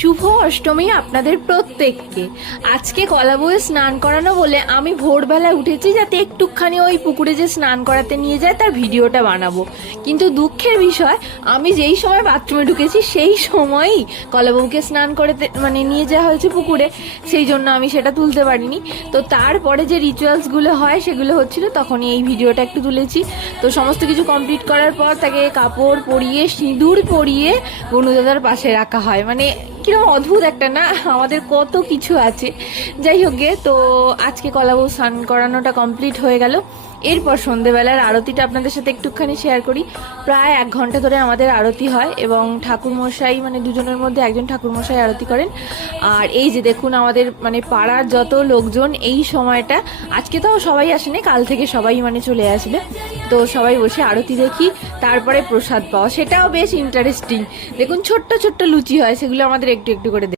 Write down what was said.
শুভ অষ্টমী আপনাদের প্রত্যেককে। আজকে কলা বউয়ে স্নান করানো বলে আমি ভোরবেলায় উঠেছি যাতে একটুখানি ওই পুকুরে যে স্নান করাতে নিয়ে যায় তার ভিডিওটা বানাবো। কিন্তু দুঃখের বিষয়, আমি যেই সময় বাথরুমে ঢুকেছি সেই সময়ই কলা বউকে স্নান করাতে নিয়ে যাওয়া হয়েছে পুকুরে, সেই জন্য আমি সেটা তুলতে পারিনি। তো তারপরে যে রিচুয়ালসগুলো হয় সেগুলো হচ্ছিল, তখনই এই ভিডিওটা একটু তুলেছি। তো সমস্ত কিছু কমপ্লিট করার পর তাকে কাপড় পরিয়ে সিঁদুর পরিয়ে বনুদাদার পাশে রাখা হয়। কিরকম অদ্ভুত একটা না, আমাদের কত কিছু আছে। যাই হোক গে, তো আজকে কলাবউ স্নান করানোটা কমপ্লিট হয়ে গেল। এরপর সন্ধেবেলার আরতিটা আপনাদের সাথে একটুখানি শেয়ার করি। প্রায় 1 ঘন্টা ধরে আমাদের আরতি হয় এবং ঠাকুরমশাই দুজনের মধ্যে একজন ঠাকুরমশাই আরতি করেন। আর এই যে দেখুন আমাদের পাড়ার যত লোকজন এই সময়টা, আজকে তো সবাই আসেনি, কাল থেকে সবাই চলে আসবে। তো সবাই বসে আরতি দেখি, তারপরে প্রসাদ পাওয়া, সেটাও বেশ ইন্টারেস্টিং। দেখুন ছোট্ট ছোট্ট লুচি হয়, সেগুলো আমাদের একটু একটু করে